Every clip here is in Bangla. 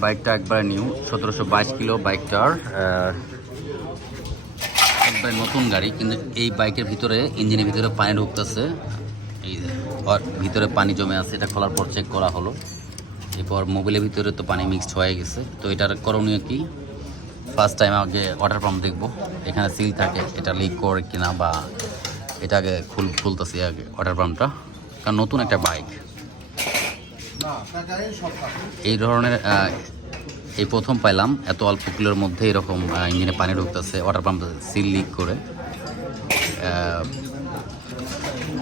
বাইকটা একবার নিউ, সতেরোশো বাইশ কিলো বাইকটার একবার নতুন গাড়ি, কিন্তু এই বাইকের ভিতরে, ইঞ্জিনের ভিতরে পানি ঢুকতেছে। এই ওর ভিতরে পানি জমে আছে, এটা খোলার পর চেক করা হলো। এরপর মোবিলের ভিতরে তো পানি মিক্সড হয়ে গেছে। তো এটার করণীয় কি? ফার্স্ট টাইম আগে ওয়াটার পাম্প দেখব। এখানে সিল থাকে, এটা লিক করে কিনা বা এটা আগে খুল, খুলতেছি আগে ওয়াটার পাম্পটা কারণ নতুন একটা বাইক এই ধরনের এই প্রথম পাইলাম। এত অল্প কিলোর মধ্যে এরকম ইঞ্জিনে পানি ঢুকতেছে ওয়াটার পাম্প সিল লিক করে।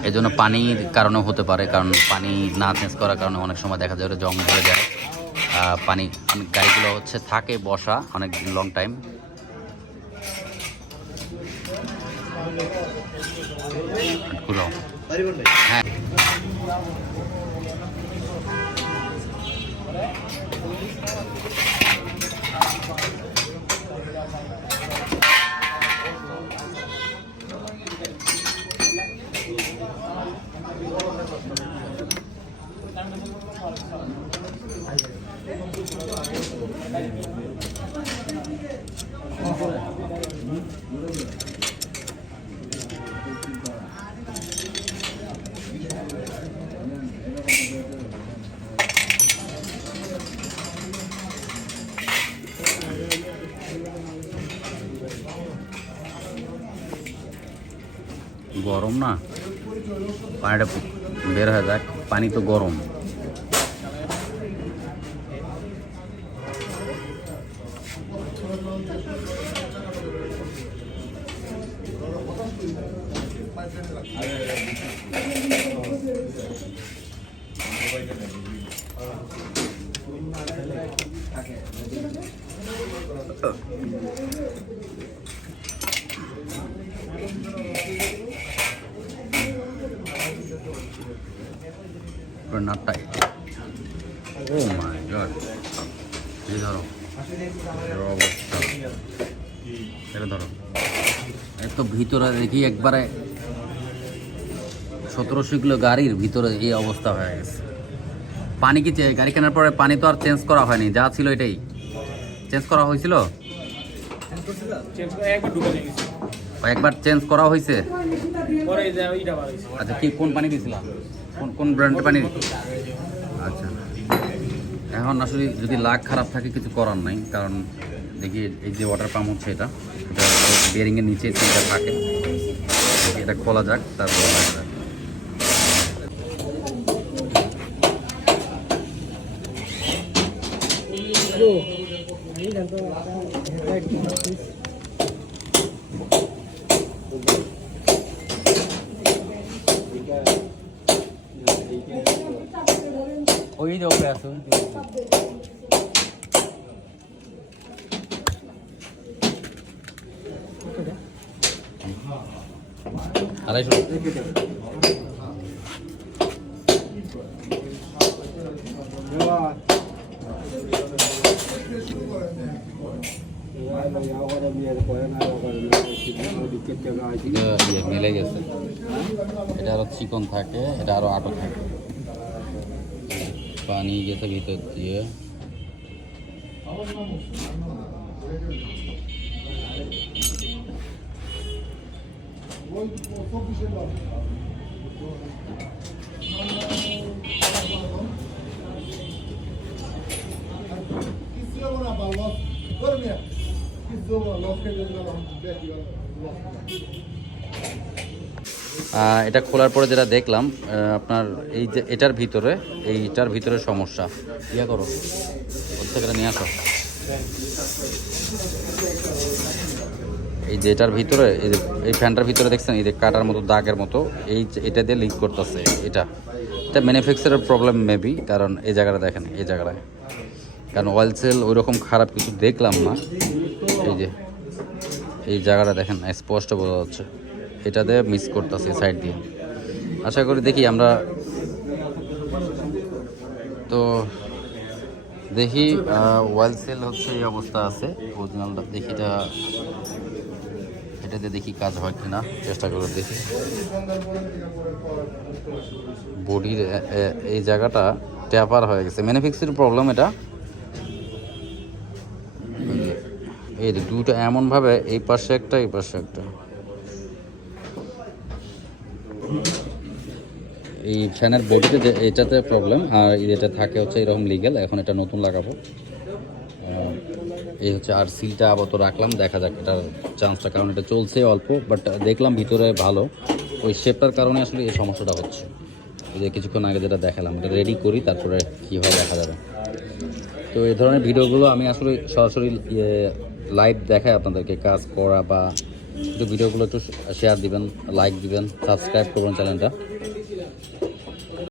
এই জন্য পানির কারণে হতে পারে, কারণ পানি না চেঞ্জ করার কারণে অনেক সময় দেখা যায় জং ধরে যায়। পানি, অনেক গাড়িগুলো হচ্ছে থাকে, বসা অনেক লং টাইম হ্যাঁ। Thank you. গরম না পানিটা বের হয়ে যাক পানি তো গরম। নাটটা ও মাই গড এই ধরো অবস্থা ধরো এত ভিতরে দেখি একবারে সতেরোশো কিলো গাড়ির ভিতরে এই অবস্থা হয়ে গেছে। পানি কি গাড়ি কেনার পরে পানি তো আর চেঞ্জ করা হয়নি, যা ছিল এটাই। চেঞ্জ করা হয়েছিল? চেঞ্জ করে একবার ঢুকে একবার চেঞ্জ করা হয়েছে আচ্ছা কি কোন পানি দিয়েছিলাম কোন কোন ব্র্যান্ডের পানি? আচ্ছা। এখন আসলে যদি লাগ খারাপ থাকে কিছু করার নাই। কারণ দেখি এই যে ওয়াটার পাম্প হচ্ছে এটা এটা বেরিংয়ের নিচে এটা থাকে। এটা খোলা যাক তারপর যাক। ওই যে উপরে আছে ওই যে উপরে। আড়াইশো এটা ইয়ে মিলে গেছে। এটা আরও চিকন থাকে এটা আরও আটো থাকে। পানি গেছে ভিতর দিয়ে। আহ, এটা খোলার পরে যেটা দেখলাম আপনার এই যে এটার ভিতরে, এইটার ভিতরে সমস্যা। ইয়া করো এটা নিয়ে আসো। এই যে এটার ভিতরে, এই এই ফ্যানটার ভিতরে দেখছেন, এই যে কাটার মতো, দাগের মতো, এই এটা দিয়ে লিক করতেছে এটা। এটা ম্যানুফ্যাকচারের প্রবলেম মেবি কারণ এই জায়গাটা দেখেন, এই জায়গাটায়। কারণ অয়েল সেল ওই রকম খারাপ কিছু দেখলাম না। এই যে এই জায়গাটা দেখেন, স্পষ্ট বোঝা যাচ্ছে। এটা দিয়ে মিস করতেছি সাইড দিয়ে। আশা করি দেখি আমরা তো দেখি ওয়াইল সেল হচ্ছে এই অবস্থা আছে। অরিজিনালটা দেখি এটা, এটাতে দেখি কাজ হয় কিনা, চেষ্টা করে দেখি। বডির এই জায়গাটা ট্যাপার হয়ে গেছে। ম্যানুফ্যাকচারিং প্রবলেম এটা। এই দুটো এমনভাবে এই পাশে একটা, এই পাশে একটা। এই ফ্যানের বডিতে যে এটাতে প্রবলেম আর এটা থাকে হচ্ছে এরকম লিগেল এখন এটা নতুন লাগাবো। এই হচ্ছে আর সিলটা আপাতত রাখলাম, দেখা যাক এটার চান্সটা কারণ এটা চলছে অল্প বাট দেখলাম ভিতরে ভালো। ওই শেপটার কারণে আসলে এই সমস্যাটা হচ্ছে। যে কিছুক্ষণ আগে যেটা দেখালাম, এটা রেডি করি, তারপরে কী হয় দেখা যাবে। তো এই ধরনের ভিডিওগুলো আমি আসলে সরাসরি লাইভ দেখায় আপনাদেরকে কাজ করা বা একটু ভিডিওগুলো একটু শেয়ার দিবেন লাইক দিবেন সাবস্ক্রাইব করবেন চ্যানেলটা